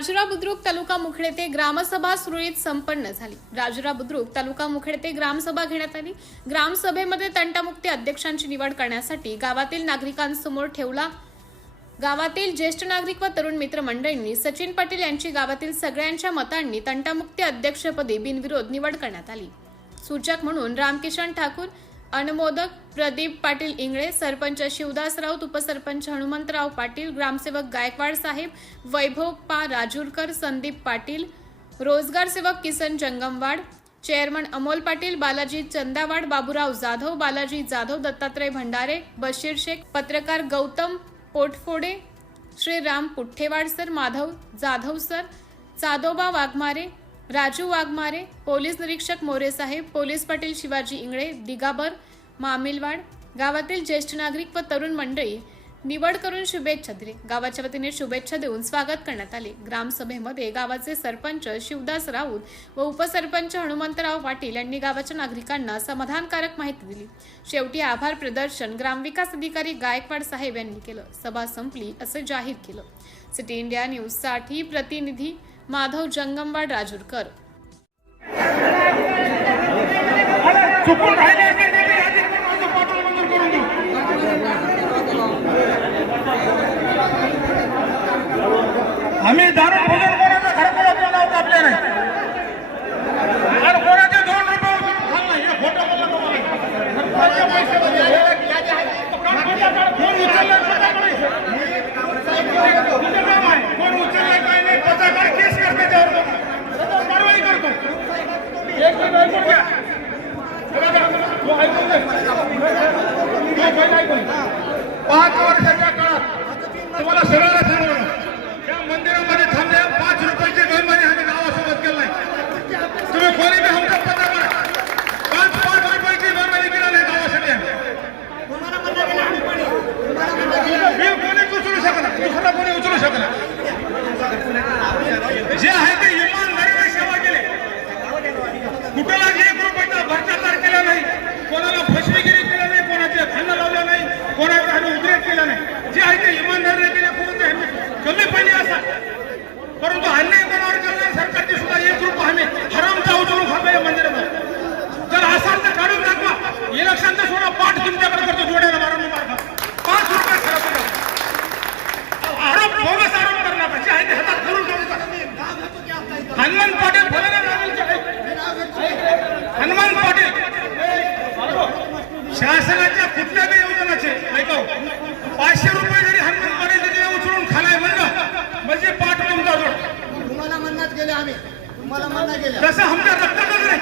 राजुरा बुद्रुक तालुका मुखेड येथे ग्रामसभा सुरळीत संपन्न झाली। राजुरा बुद्रुक तालुका मुखेड येथे ग्रामसभा घेण्यात आली। ग्रामसभेमध्ये तंटामुक्ती अध्यक्षांची निवड करण्यासाठी गावातील नागरिकांसमोर ठेवला। गावातील ज्येष्ठ नागरिक व तरुण मित्र मंडळींनी सचिन पाटील यांची गावातील सगळ्यांच्या मतांनी तंटामुक्ती अध्यक्षपदी बिनविरोध निवड करण्यात आली। सूचक म्हणून रामकिशन ठाकूर, अनुमोदक प्रदीप पाटील इंगळे, सरपंच शिवदास राऊत, उपसरपंच हनुमंतराव पाटील, ग्रामसेवक गायकवाड साहेब, वैभव पा राजूरकर, संदीप पाटील, रोजगार सेवक किसन जंगमवाड, चेअरमन अमोल पाटील, बालाजी चंदावाड, बाबूराव जाधव, बालाजी जाधव, दत्तात्रय भंडारे, बशीर शेख, पत्रकार Gautam Potphode, Shriram Puthewad sir, Madhav Jadhav sir, Chadoba Waghmare, Raju Waghmare, police निरीक्षक मोरे साहेब, पोलीस पाटील शिवाजी इंगळे, दिगाबर मामिलवाड, गावातील ज्येष्ठ नागरिक व तरुण मंडळी निवड करून शुभेच्छा दिली। गावाच्या वतीने शुभेच्छा देऊन स्वागत करण्यात आले। ग्रामसभेमध्ये गावाचे सरपंच शिवदास राऊत व उपसरपंच हनुमंतराव पाटील यांनी गावाच्या नागरिकांना समाधानकारक माहिती दिली। शेवटी आभार प्रदर्शन ग्रामविकास अधिकारी गायकवाड साहेब यांनी केलं। सभा संपली असे जाहीर केलं। सिटी इंडिया न्यूज साठी प्रतिनिधी माधव जंगमवाड राजूरकर। आम्ही दारू भोजन कोणाचं घरकुलाचं नाव कापले नाही आणि कोणाचे 2 रुपये खाल्लं नाही। हे खोटं बोललं तुम्हाला पैसे कोण उचललं कोण उचललं काही नाही पत्रकार केस करते त्यावर कारवाई करतो। एक मिनिट ऐकून घ्या ऐकून 5 वर्षाच्या काळात तुम्हाला सरळ सांगू मंदिरामध्ये थांबल्या 5 रुपयाचे गणमाने आम्ही गावासोबत केलं नाही। तुम्ही कोणी बी आमचा पत्ता करा 5 रुपयाची गणमाने केला नाही गावासाठी। बिल कोणी उचलू शकला, दुसरा कोणी उचलू शकला। जे आहे ते इमानदारीने सेवा केली। कुठला 1 रुपयाचा भ्रष्टाचार केला नाही, कोणाला फसवेगिरी केला नाही, कोणाचे खांदा लावला नाही, कोणाचा आम्ही उद्रेक केला नाही। जे आहे ते इमानदारीने केले। कोणते कमी पाहिजे असा, परंतु अन्याय कोणावर करणार सरकारची सुद्धा 1 रुपया आम्ही हरामचा उचलून खातो या मंदिरात। जर असाल तर काढून दाखवा। इलेक्शनचा सोडा पाठ तुमच्याकडे करतो जोड्याला मारून मारतो 5 रुपये खराब आरोप बोगस आरोप करणार जे आहे ते हातात धरून हनुमान पाटील हनुमान पाटील शासनाच्या कुठल्याही योजनाचे ऐकाव 500 रुपये जरी हनुमान पाटील उचलून खालाय म्हणलं म्हणजे पाठ तुमचा जोड। तुम्हाला म्हणण्यात गेले आम्ही, तुम्हाला म्हणण्यात गेले तसं आमच्या रक्तातच नाही।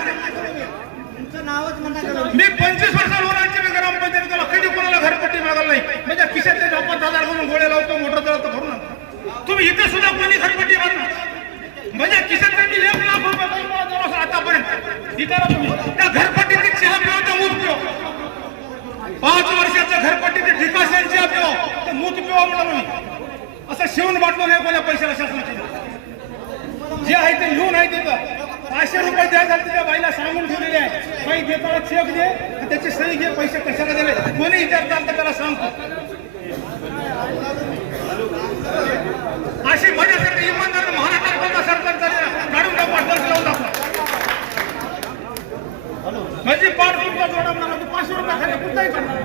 तुमचं नावच म्हणण्यात गेलं। मी 25 वर्ष लोणांची मी ग्रामपंचायतीला कधी कोणाला घरपट्टी मागायला नाही। म्हणजे खिशातले 50,000 म्हणून गोळे लावतो, मोटर चालवतो भरून आणतो। तुम्ही इथे सुद्धा कोणी घरपट्टी मारणार म्हणजे खिशातले मी 1 लाख रुपये आतापर्यंत विचारा तुम्ही। त्या घरपट्टीची चहा पिऊ तर मूत पिऊ, 5 वर्षाचं घरपट्टीचे ठिकाण चहा पिऊ तर मूत पिऊ म्हणून असं शिवून वाटलो नाही कोणा पैशाला शासनाचे। जे आहे ते लिहून आहे तिथं 500 रुपये द्यायला त्या बाईला सांगून ठेवलेले आहे। बाई देताना चेक दे, त्याची सही घे, पैसे कशाला दिले कोणी विचारतात तर त्याला सांगतो। अशी माझ्यासाठी इमानदार महाराष्ट्राचा सरकार काढून टाकून लावून टाकला म्हणजे 5 रुपये जोडा म्हणा 500 रुपये खाली कुठलाही करणार